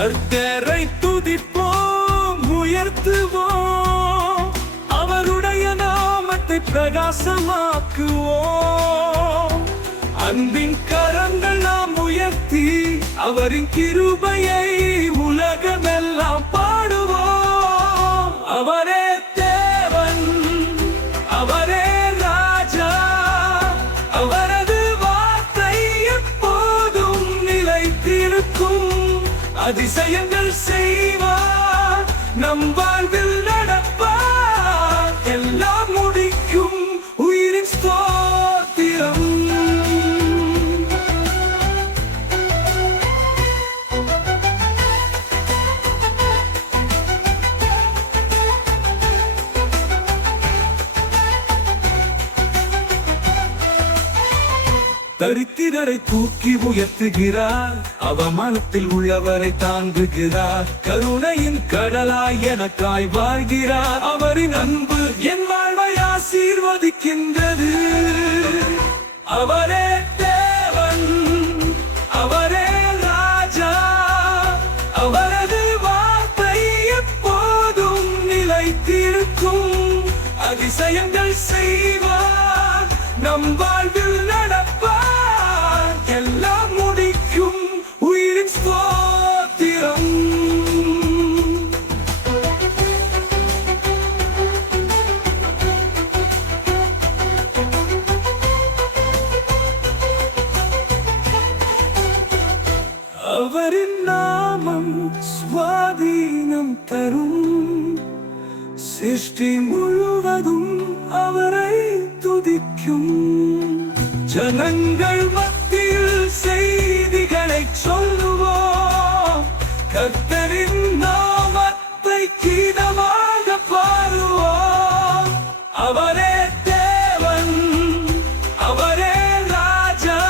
கர்த்தரை துதிப்போம், உயர்த்துவோம், அவருடைய நாமத்தை பிரகாசமாக்குவோம். அன்பின் கரங்கள் நாம் உயர்த்தி அவரின் கிருபையை உலகமெல்லாம் பாடுவோம். அவரே தேவன், அவரே ராஜா, அவரது வார்த்தை எப்போதும் நிலைத்திருக்கும். அதிசயங்கள் செய்வார், நம் வாழ்வில் நடப்பார், எல்லாம் முடிக்கும் உயிரின் ஸ்தோத்திரம். தரித்திரரை தூக்கி உயர்த்துகிறார், அவமானத்தில் உள்ளவரை தாங்குகிறார். கருணையின் கடலாய் எனக்காய் வாழ்கிறார், அவரின் அன்பு என் வாழ்வை ஆசீர்வதிக்கின்றது. அவரே தேவன், அவரே ராஜா, அவரது வார்த்தை எப்போதும் நிலைத்திருக்கும். அதிசயங்கள் செய்வார், நம் வாழ்வில் நடப்பார், எல்லாம் முடிக்கும் உயிரின் ஸ்தோத்திரம். அவரின் நாமம் சுவாதீனம் தரும், சிருஷ்டி முழுவதும் அவரை துதிக்கும். ஜனங்கள் மத்தியில் செய்திகளை சொல்லுவோம், கர்த்தரின் நாமத்தை கீதமாக பாடுவோம். அவரே தேவன், அவரே ராஜா,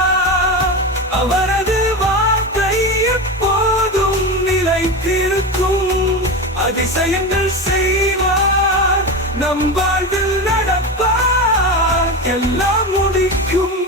அவரது வார்த்தை எப்போதும் நிலைத்திருக்கும். அதிசயங்கள் செய்வார், நம் வாழ்வில் நடப்பார், எல்லாம் முடிக்கும்